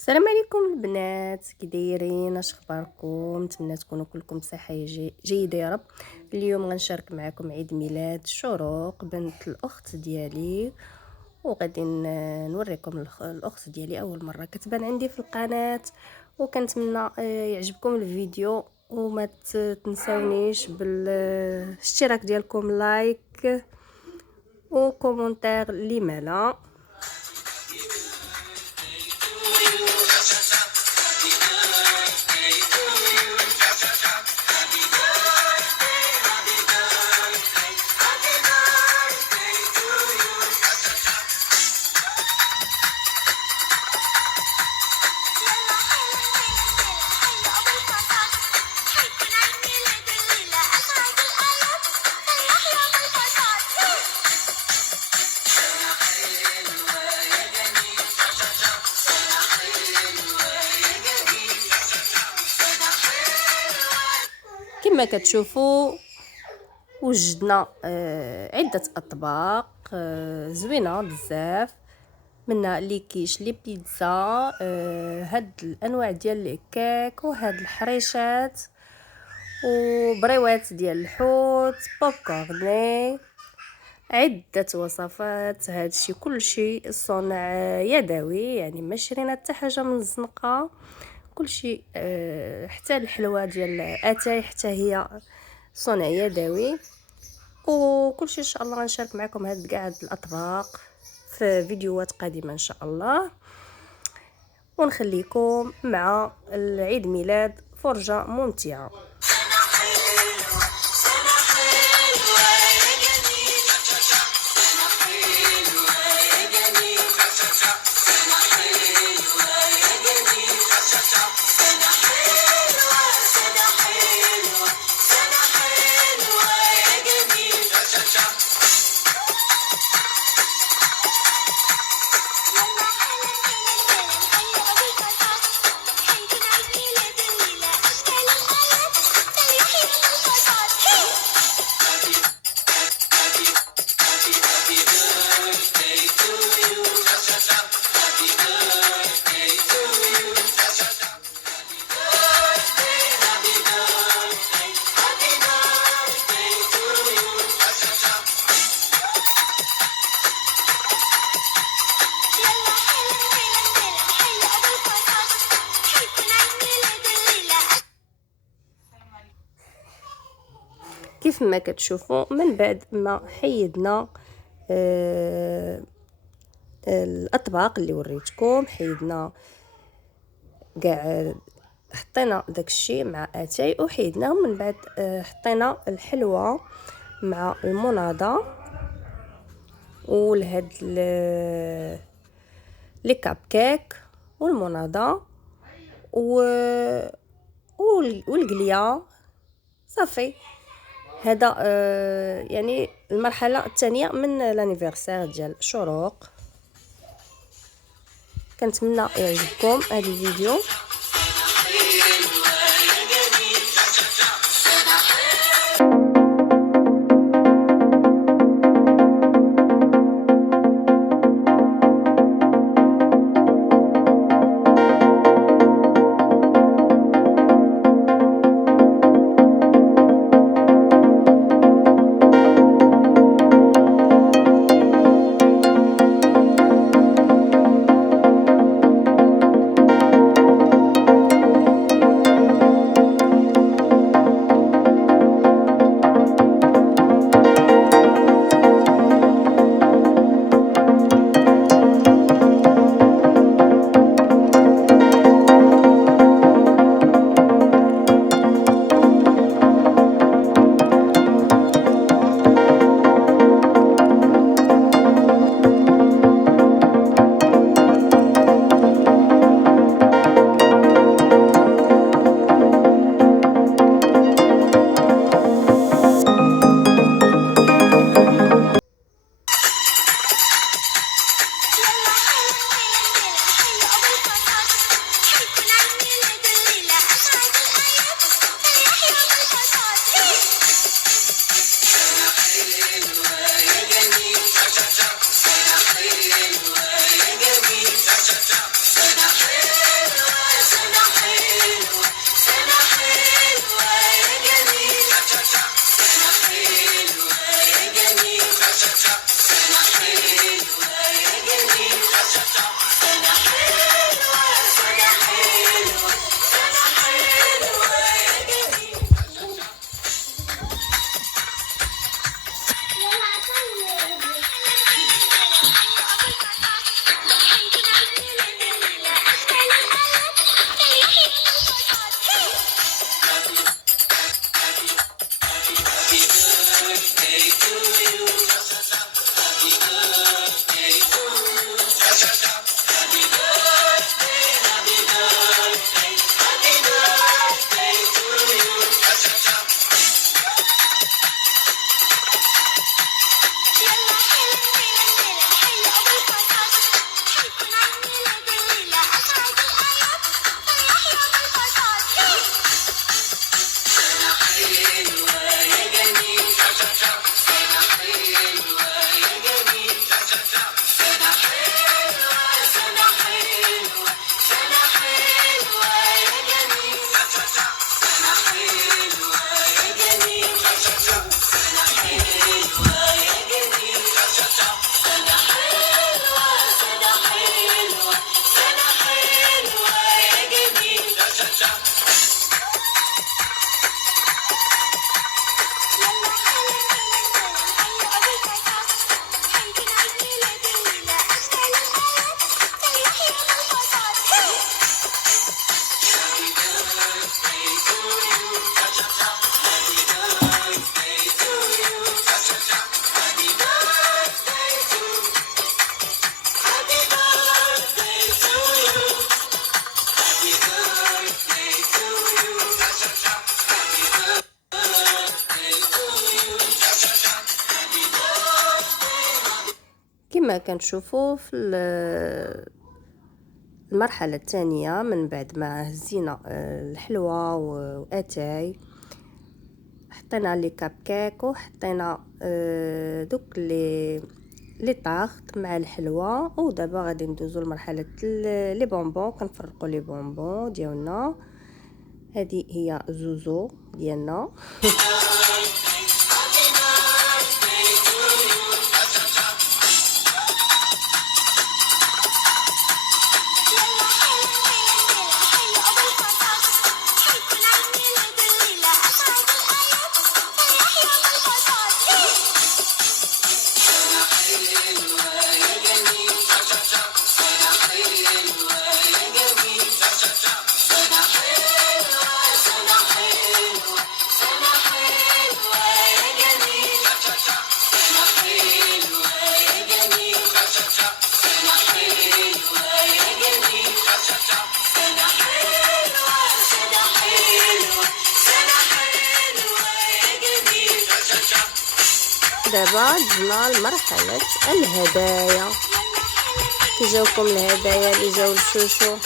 السلام عليكم البنات، كي دايرين؟ اش اخباركم؟ نتمنى تكونوا كلكم بصحه جيده يا رب. اليوم غنشارك معكم عيد ميلاد شروق بنت الاخت ديالي، وغادي نوريكم الاخت ديالي اول مره كتبان عندي في القناه، وكنتمنى يعجبكم الفيديو، وما تنساونيش بالاشتراك ديالكم، لايك وكومنتير لما لا. كما كتشوفوا وجدنا عده اطباق زوينه بزاف، منها لي كيش، لي بيتزا، هاد الانواع ديال الكيك، وهاد الحريشات، وبريوات ديال الحوت، بوب كورني، عده وصفات. هادشي كلشي صنع يدوي، يعني ما شرينا حتى حاجه من الزنقه، كلشي حتى الحلوى ديال اتاي حتى هي صنع يدوي. وكلشي ان شاء الله غنشارك معكم هاد كاع هاد الاطباق في فيديوهات قادمه ان شاء الله، ونخليكم مع العيد ميلاد فرجه ممتعه. كيف ما كتشوفوا، من بعد ما حيدنا الاطباق اللي وريتكم، حيدنا كاع، حطينا داكشي مع اتاي وحيدناهم، من بعد حطينا الحلوى مع المناضه ولهاد لي كاب كيك والمناضه والقليه. صافي، هذا يعني المرحله الثانيه من لانيفرسير ديال شروق. كنتمنى يعجبكم هذا الفيديو. كما كنشوفوا في المرحله الثانيه من بعد ما هزينا الحلوى واتاي، حطينا لي كاب كيك وحطينا دوك لي طاغط مع الحلوى. ودابا غادي ندوزو لمرحله لي بونبون. كنفرقوا لي بونبون ديالنا. هذه هي زوزو ديالنا. دابا جبنا لمرحله الهدايا. كيجاوكم الهدايا اللي جاو لشوشو؟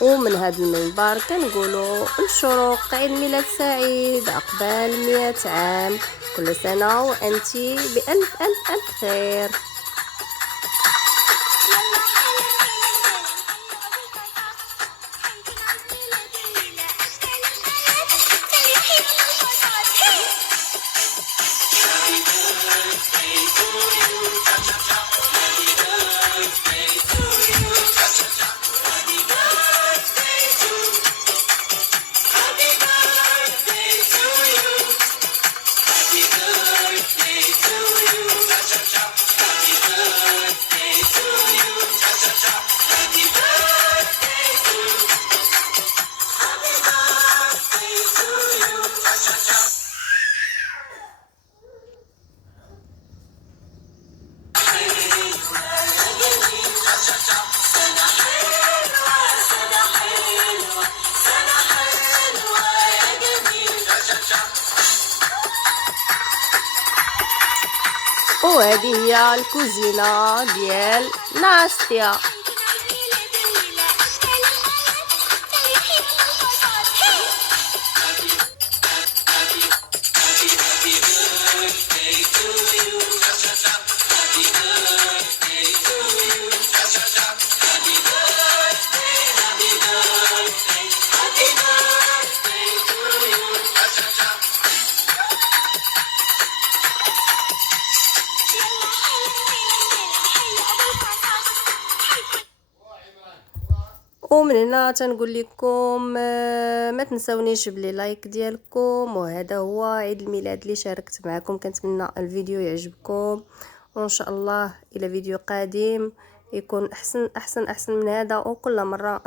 ومن هذا المنبر كنقولوا الشروق عيد ميلاد سعيد، عقبال 100 عام، كل سنه وانت بألف ألف ألف خير. وهذه هي الكوزينه ديال ناستيا. ومن هنا تنقول لكم ما تنسونيش بلي لايك ديالكم. وهذا هو عيد الميلاد اللي شاركت معكم. كنتمنى الفيديو يعجبكم، وان شاء الله الى فيديو قادم يكون احسن من هذا، وكل مره